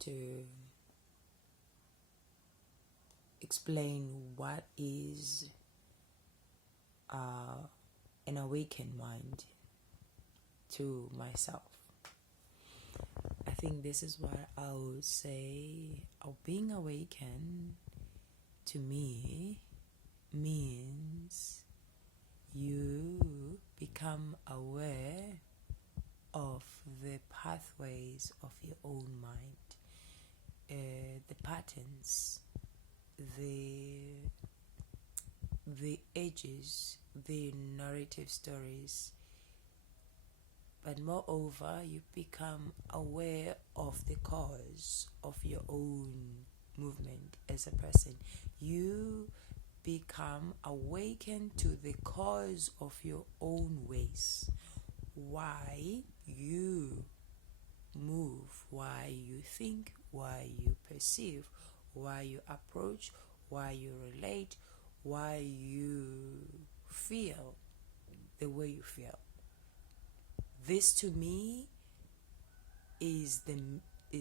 to explain what is an awakened mind to myself. I think this is what I would say. Being awakened to me means you become aware of the pathways of your own mind, the patterns, the edges, the narrative stories. But moreover, you become aware of the cause of your own movement as a person. You become awakened to the cause of your own ways. Why you move, why you think, why you perceive, why you approach, why you relate, why you feel the way you feel. This to me is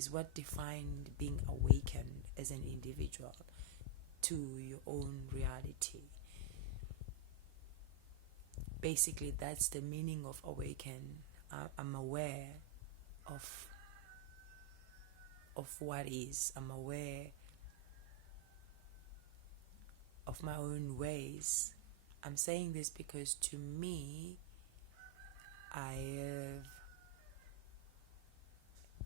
what defined being awakened as an individual to your own reality. Basically, that's the meaning of awaken. I'm aware of what is. I'm aware of my own ways. I'm saying this because to me, I have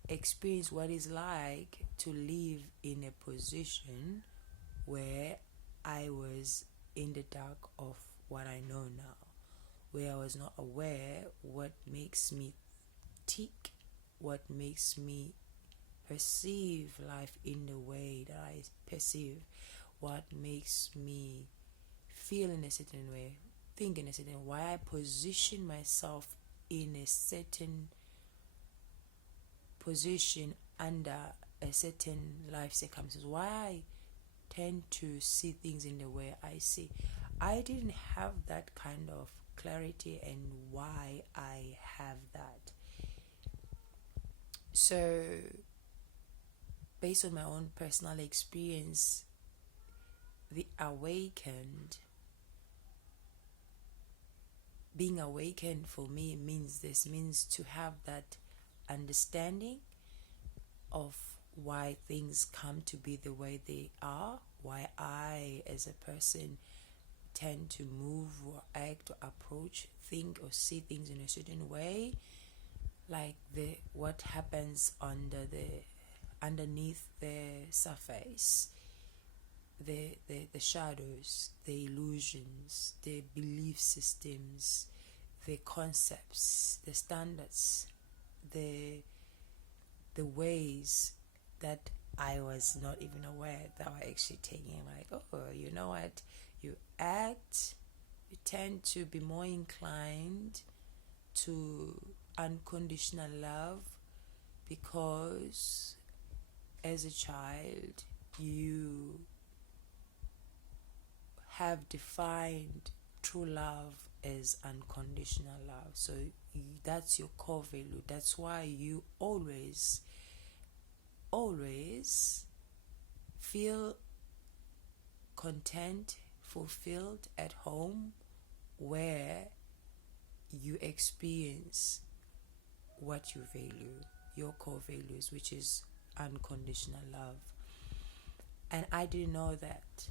experienced what it's like to live in a position where I was in the dark of what I know now, where I was not aware what makes me tick, what makes me perceive life in the way that I perceive, what makes me feel in a certain way, think in a certain way, why I position myself in a certain position under a certain life circumstance, why I tend to see things in the way I see. I didn't have that kind of clarity and why I have that. So based on my own personal experience, being awakened for me means to have that understanding of why things come to be the way they are, why I as a person tend to move or act or approach, think or see things in a certain way, like what happens underneath the surface, the shadows, the illusions, the belief systems, the concepts, the standards, the ways that I was not even aware that were actually taking, like, oh, you know what, you tend to be more inclined to unconditional love because as a child you have defined true love as unconditional love. So that's your core value. That's why you always feel content, fulfilled at home, where you experience what you value, your core values, which is unconditional love. And I didn't know that,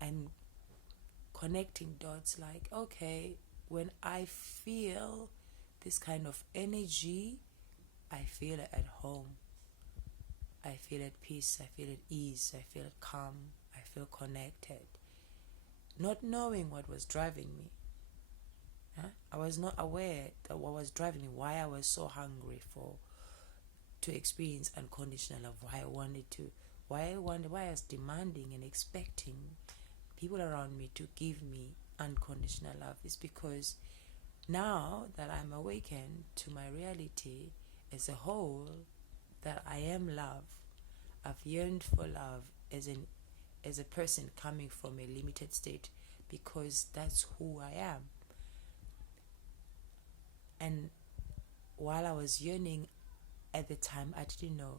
and connecting dots, like, okay, when I feel this kind of energy, I feel it at home, I feel at peace, I feel at ease, I feel calm, I feel connected, not knowing what was driving me. I was not aware that what was driving me, why I was so hungry to experience unconditional love, why I was demanding and expecting people around me to give me unconditional love. Is because now that I'm awakened to my reality as a whole, that I am love, I've yearned for love as a person coming from a limited state, because that's who I am. And while I was yearning at the time I didn't know.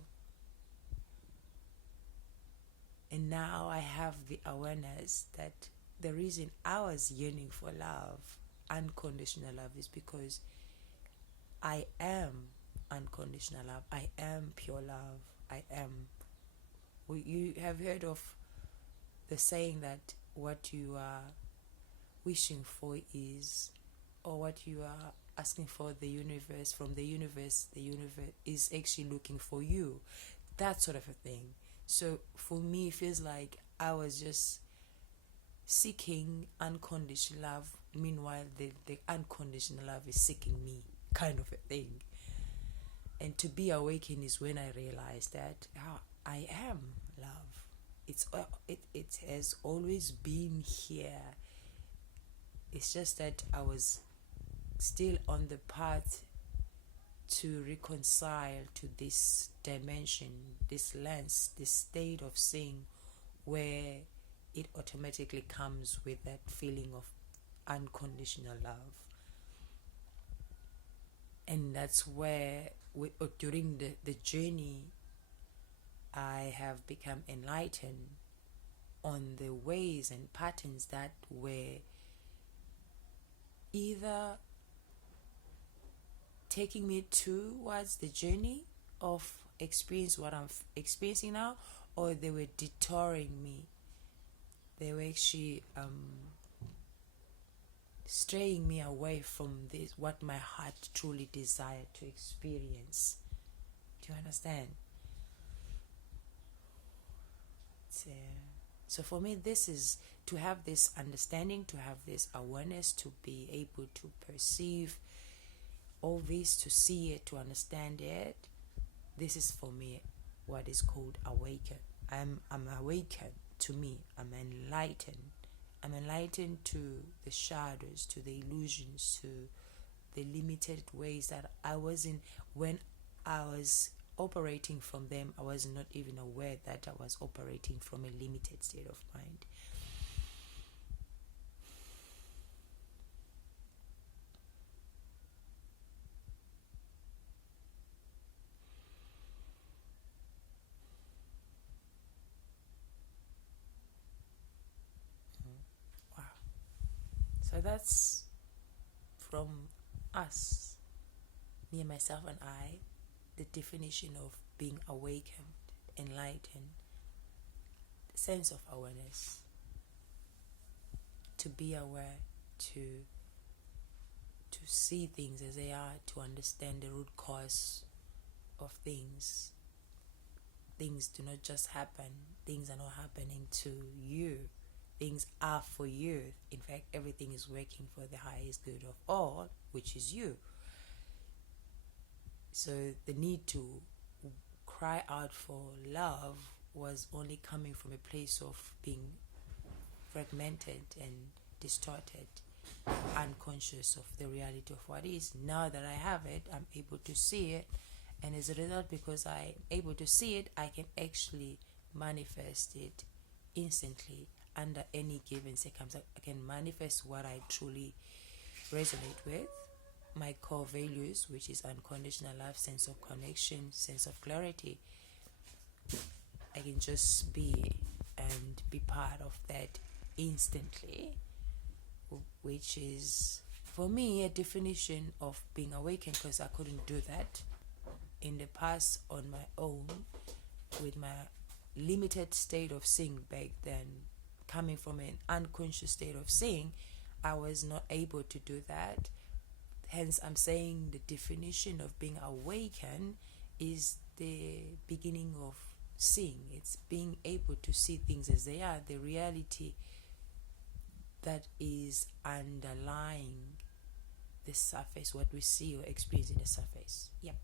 And now I have the awareness that the reason I was yearning for love, unconditional love, is because I am unconditional love. I am pure love. I am. You have heard of the saying that what you are wishing for is, or what you are asking for the universe, from the universe is actually looking for you. That sort of a thing. So for me, it feels like I was just seeking unconditional love. Meanwhile, the unconditional love is seeking me, kind of a thing. And to be awakened is when I realized that I am love. It has always been here. It's just that I was still on the path to reconcile to this dimension, this lens, this state of seeing, where it automatically comes with that feeling of unconditional love. And that's where during the journey I have become enlightened on the ways and patterns that were either taking me towards the journey of experience what I'm experiencing now, or they were detouring me. They were actually straying me away from this, what my heart truly desired to experience. Do you understand? So for me, this is to have this understanding, to have this awareness, to be able to perceive all this, to see it, to understand it. This is for me what is called awaken. I'm awakened to me. I'm enlightened. I'm enlightened to the shadows, to the illusions, to the limited ways that I was in. When I was operating from them, I was not even aware that I was operating from a limited state of mind. Wow. So that's from us, me and myself and I, the definition of being awakened, enlightened, the sense of awareness, to be aware, to see things as they are, to understand the root cause of things. Things do not just happen. Things are not happening to you. Things are for you. In fact, everything is working for the highest good of all, which is you. So the need to cry out for love was only coming from a place of being fragmented and distorted, unconscious of the reality of what is. Now that I have it, I'm able to see it, and as a result, because I'm able to see it, I can actually manifest it instantly under any given circumstance. I can manifest what I truly resonate with, my core values, which is unconditional love, sense of connection, sense of clarity. I can just be and be part of that instantly, which is for me a definition of being awakened, because I couldn't do that in the past on my own with my limited state of seeing back then. Coming from an unconscious state of seeing, I was not able to do that. Hence, I'm saying the definition of being awakened is the beginning of seeing. It's being able to see things as they are, the reality that is underlying the surface, what we see or experience in the surface. Yep.